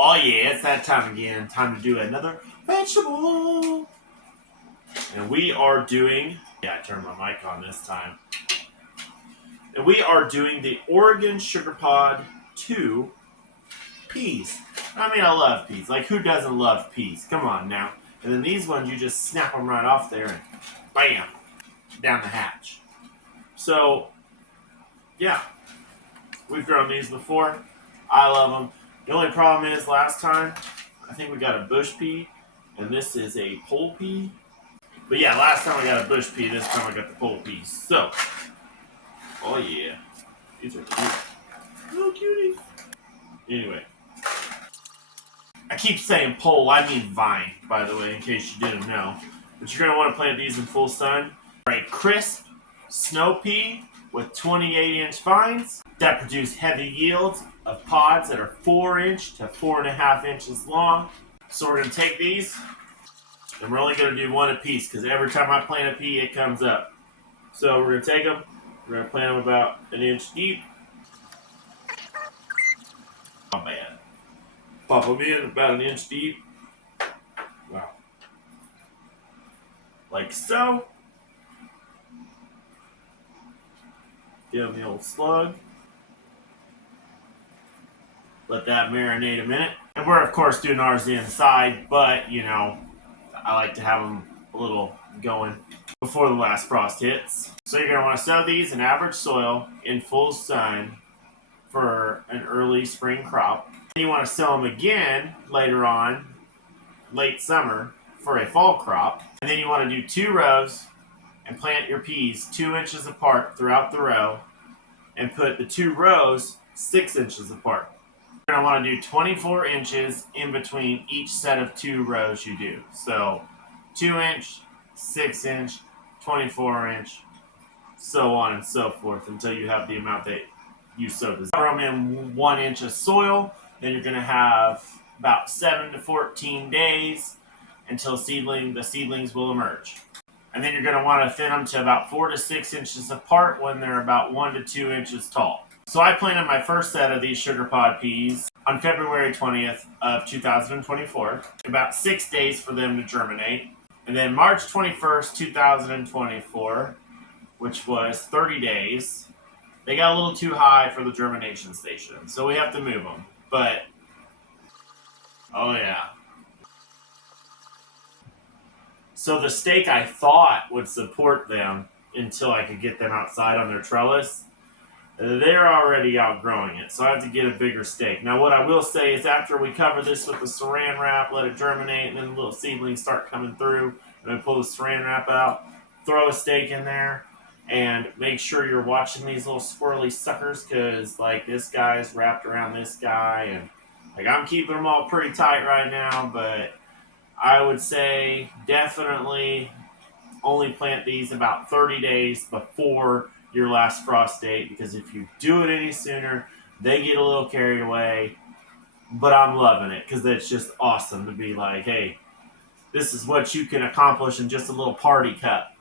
Oh yeah, it's that time again. Time to do another vegetable. And we are doing, I turned my mic on this time. And we are doing the Oregon Sugar Pod 2 peas. I mean, I love peas. Like, who doesn't love peas? Come on now. And then these ones, you just snap them right off there and bam, down the hatch. So, yeah, we've grown these before. I love them. The only problem is last time, I think we got a bush pea, and this is a pole pea. But yeah, last time I got a bush pea, this time I got the pole peas. So, oh yeah, these are cute. Little cuties. Anyway, I keep saying pole, I mean vine, by the way, in case you didn't know. But you're going to want to plant these in full sun. A crisp snow pea with 28-inch vines that produce heavy yields of pods that are 4-inch to 4.5 inches long. So we're going to take these, and we're only going to do one a piece because every time I plant a pea, it comes up. So we're going to take them, we're going to plant them about an inch deep. Not bad. Pop them in about an inch deep. Wow. Like so. Give them the old slug. Let that marinate a minute. And we're, of course, doing ours inside, but, you know, I like to have them a little going before the last frost hits. So you're going to want to sow these in average soil in full sun for an early spring crop. Then you want to sow them again later on, late summer, for a fall crop. And then you want to do 2 rows and plant your peas 2 inches apart throughout the row and put the 2 rows 6 inches apart. You're going to want to do 24 inches in between each set of 2 rows you do. So 2-inch, 6-inch, 24-inch, so on and so forth until you have the amount that you sowed. Cover them in 1 inch of soil. Then you're going to have about 7 to 14 days until the seedlings will emerge. And then you're going to want to thin them to about 4 to 6 inches apart when they're about 1 to 2 inches tall. So I planted my first set of these sugar pod peas on February 20th of 2024. About 6 days for them to germinate. And then March 21st, 2024, which was 30 days, they got a little too high for the germination station. So we have to move them. But, oh yeah. So the stake I thought would support them until I could get them outside on their trellis, they're already outgrowing it. So I have to get a bigger stake. Now what I will say is after we cover this with the saran wrap, let it germinate, and then the little seedlings start coming through, and then pull the saran wrap out, throw a stake in there, and make sure you're watching these little squirrely suckers because like this guy's wrapped around this guy, and like I'm keeping them all pretty tight right now, but I would say definitely only plant these about 30 days before your last frost date because if you do it any sooner, they get a little carried away. But I'm loving it because it's just awesome to be like, hey, this is what you can accomplish in just a little party cup.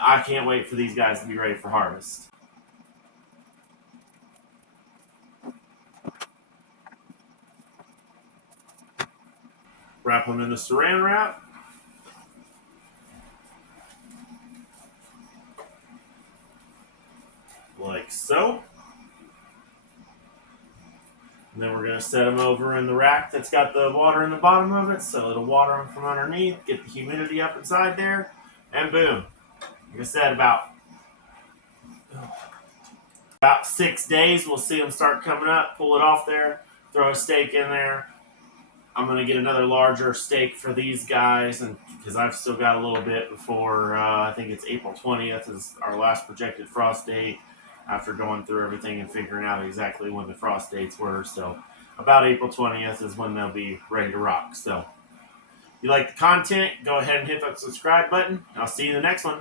I can't wait for these guys to be ready for harvest. Wrap them in the saran wrap. Like so. And then we're going to set them over in the rack that's got the water in the bottom of it, so it'll water them from underneath, get the humidity up inside there, and boom. Like I said, about 6 days, we'll see them start coming up, pull it off there, throw a stake in there. I'm going to get another larger stake for these guys, and because I've still got a little bit before, I think it's April 20th is our last projected frost date after going through everything and figuring out exactly when the frost dates were. So about April 20th is when they'll be ready to rock. So if you like the content, go ahead and hit that subscribe button. I'll see you in the next one.